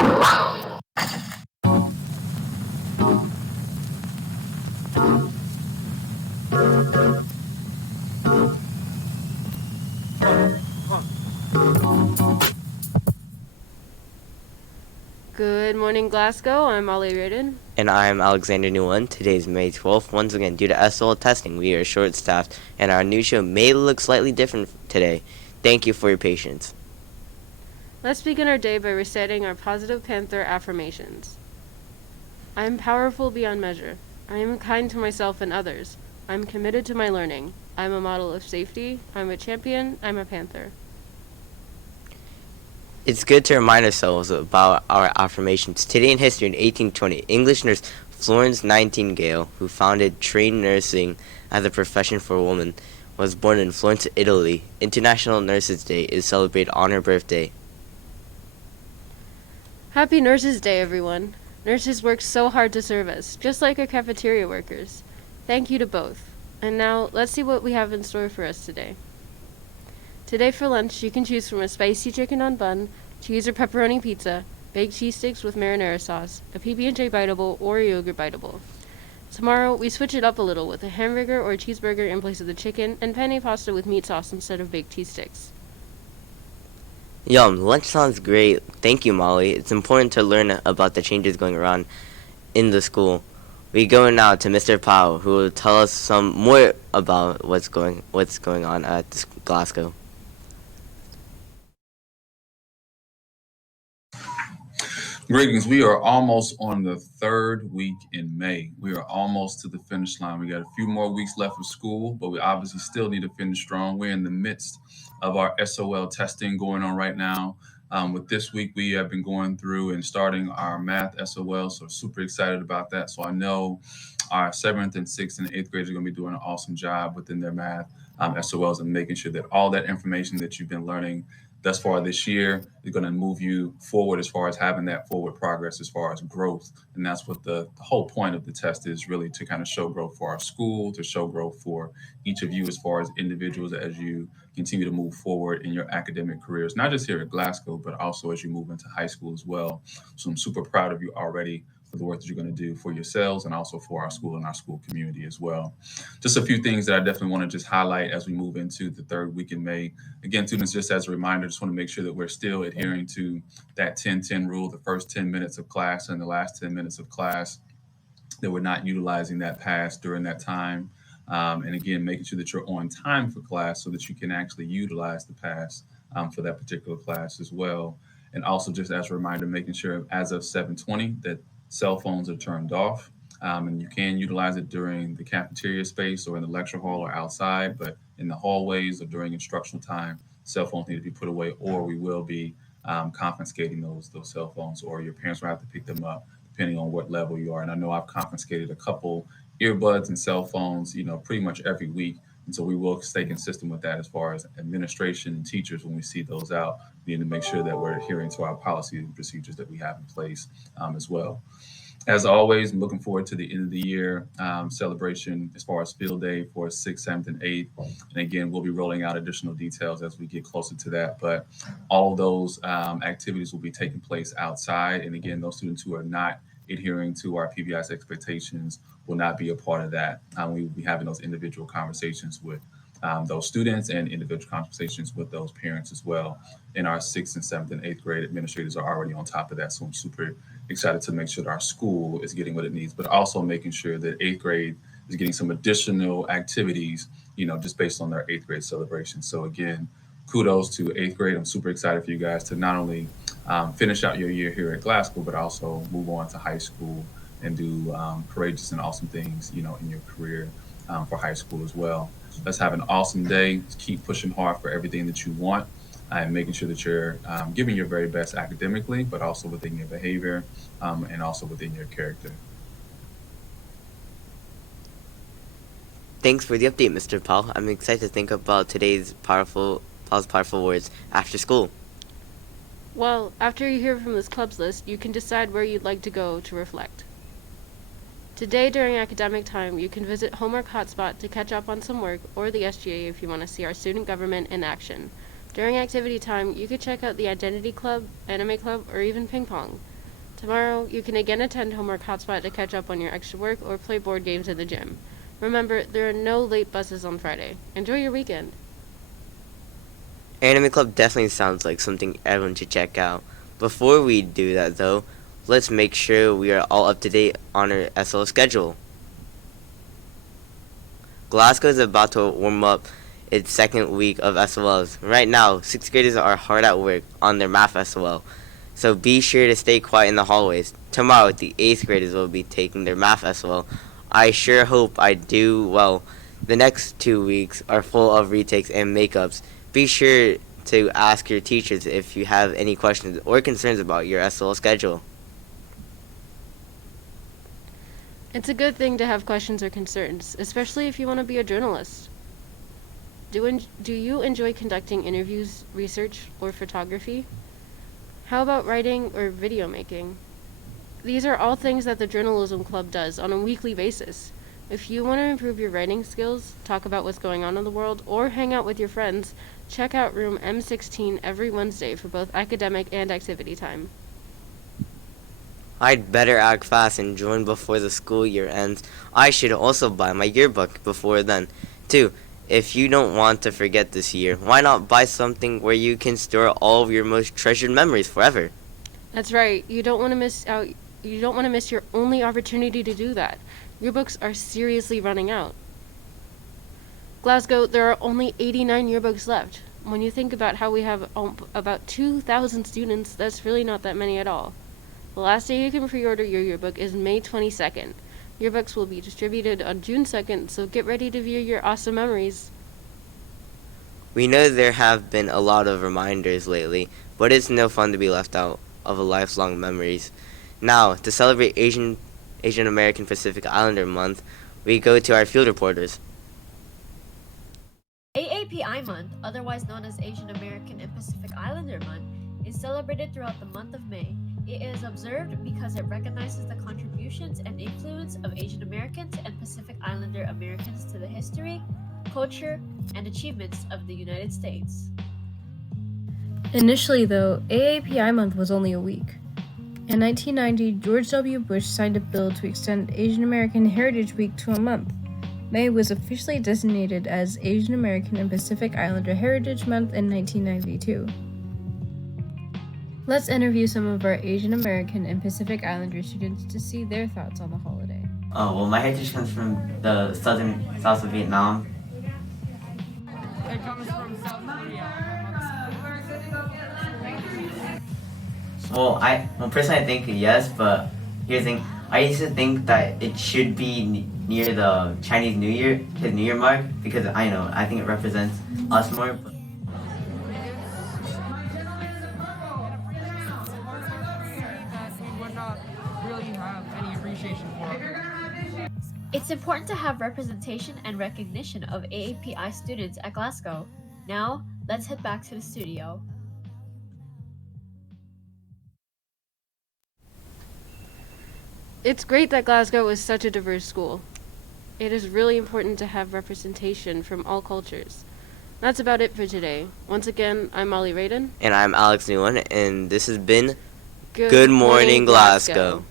Good morning, Glasgow. I'm Ollie Reardon. And I'm Alexander Newland. Today is May 12th. Once again, due to SOL testing, we are short-staffed, and our new show may look slightly different today. Thank you for your patience. Let's begin our day by reciting our positive Panther affirmations. I am powerful beyond measure. I am kind to myself and others. I am committed to my learning. I am a model of safety. I am a champion. I am a Panther. It's good to remind ourselves about our affirmations. Today in history, in 1820, English nurse Florence Nightingale, who founded trained nursing as a profession for women, was born in Florence, Italy. International Nurses Day is celebrated on her birthday. Happy Nurses Day, everyone. Nurses work so hard to serve us, just like our cafeteria workers. Thank you to both. And now, let's see what we have in store for us today. Today for lunch, you can choose from a spicy chicken on bun, cheese or pepperoni pizza, baked cheese sticks with marinara sauce, a PB&J biteable, or a yogurt biteable. Tomorrow, we switch it up a little with a hamburger or a cheeseburger in place of the chicken, and penne pasta with meat sauce instead of baked cheese sticks. Yum, lunch sounds great. Thank you, Molly. It's important to learn about the changes going around in the school. We go now to Mr. Powell, who will tell us some more about what's going on at Glasgow. Greetings. We are almost on the third week in May. We are almost to the finish line. We got a few more weeks left of school, but we obviously still need to finish strong. We're in the midst of our SOL testing going on right now. With this week, we have been going through and starting our math SOL, so super excited about that. So I know our 7th and 6th and 8th graders are going to be doing an awesome job within their math SOLs and making sure that all that information that you've been learning thus far this year is going to move you forward as far as having that forward progress as far as growth. And that's what the whole point of the test is, really to kind of show growth for our school, to show growth for each of you as far as individuals as you continue to move forward in your academic careers, not just here at Glasgow, but also as you move into high school as well. So I'm super proud of you already for the work that you're going to do for yourselves and also for our school and our school community as well. Just a few things that I definitely want to just highlight as we move into the third week in May. Again, students, just as a reminder, just want to make sure that we're still adhering to that 10-10 rule, the first 10 minutes of class and the last 10 minutes of class, that we're not utilizing that pass during that time. And again, making sure that you're on time for class so that you can actually utilize the pass for that particular class as well. And also, just as a reminder, making sure as of 7:20 that cell phones are turned off. And you can utilize it during the cafeteria space or in the lecture hall or outside, but in the hallways or during instructional time, cell phones need to be put away, or we will be confiscating those cell phones, or your parents will have to pick them up depending on what level you are. And I know I've confiscated a couple earbuds and cell phones, pretty much every week. And so we will stay consistent with that as far as administration and teachers. When we see those out, we need to make sure that we're adhering to our policies and procedures that we have in place as well. As always, I'm looking forward to the end of the year celebration as far as field day for 6th, 7th, and 8th. And again, we'll be rolling out additional details as we get closer to that. But all of those activities will be taking place outside. And again, those students who are not adhering to our PBI's expectations will not be a part of that. We will be having those individual conversations with those students and individual conversations with those parents as well. And our 6th and 7th and 8th grade administrators are already on top of that. So I'm super excited to make sure that our school is getting what it needs, but also making sure that 8th grade is getting some additional activities, just based on their 8th grade celebration. So again, kudos to 8th grade. I'm super excited for you guys to not only finish out your year here at Glasgow, but also move on to high school and do courageous and awesome things, in your career for high school as well. Let's have an awesome day. Keep pushing hard for everything that you want and making sure that you're giving your very best academically, but also within your behavior and also within your character. Thanks for the update, Mr. Paul. I'm excited to think about today's powerful words after school. Well, after you hear from this club's list, you can decide where you'd like to go to reflect. Today during academic time, you can visit Homework Hotspot to catch up on some work, or the SGA if you want to see our student government in action. During activity time, you could check out the Identity Club, Anime Club, or even Ping Pong. Tomorrow, you can again attend Homework Hotspot to catch up on your extra work or play board games in the gym. Remember, there are no late buses on Friday. Enjoy your weekend. Anime Club definitely sounds like something everyone should check out. Before we do that, though, let's make sure we are all up to date on our SL schedule. Glasgow is about to warm up its second week of SOLs. Right now, 6th graders are hard at work on their math SOL, so be sure to stay quiet in the hallways. Tomorrow, the 8th graders will be taking their math SOL. I sure hope I do well. The next 2 weeks are full of retakes and makeups. Be sure to ask your teachers if you have any questions or concerns about your SOL schedule. It's a good thing to have questions or concerns, especially if you want to be a journalist. Do you enjoy conducting interviews, research, or photography? How about writing or video making? These are all things that the Journalism Club does on a weekly basis. If you want to improve your writing skills, talk about what's going on in the world, or hang out with your friends, check out room M16 every Wednesday for both academic and activity time. I'd better act fast and join before the school year ends. I should also buy my yearbook before then. 2. If you don't want to forget this year, why not buy something where you can store all of your most treasured memories forever? That's right. You don't want to miss out. You don't want to miss your only opportunity to do that. Yearbooks are seriously running out. Glasgow, there are only 89 yearbooks left. When you think about how we have about 2,000 students, that's really not that many at all. The last day you can pre-order your yearbook is May 22nd. Yearbooks will be distributed on June 2nd, so get ready to view your awesome memories. We know there have been a lot of reminders lately, but it's no fun to be left out of a lifelong memories. Now, to celebrate Asian American Pacific Islander Month, we go to our field reporters. AAPI Month, otherwise known as Asian American and Pacific Islander Month, is celebrated throughout the month of May. It is observed because it recognizes the contributions and influence of Asian Americans and Pacific Islander Americans to the history, culture, and achievements of the United States. Initially, though, AAPI Month was only a week. In 1990, George W. Bush signed a bill to extend Asian American Heritage Week to a month. May was officially designated as Asian American and Pacific Islander Heritage Month in 1992. Let's interview some of our Asian American and Pacific Islander students to see their thoughts on the holiday. Well, my heritage comes from the south of Vietnam. It comes from South Korea. Well, personally I think yes, but here's the thing. I used to think that it should be near the Chinese New Year, his New Year mark, because I think it represents us more. It's important to have representation and recognition of AAPI students at Glasgow. Now, let's head back to the studio. It's great that Glasgow is such a diverse school. It is really important to have representation from all cultures. That's about it for today. Once again, I'm Molly Radin. And I'm Alex Newland, and this has been Good Morning Glasgow.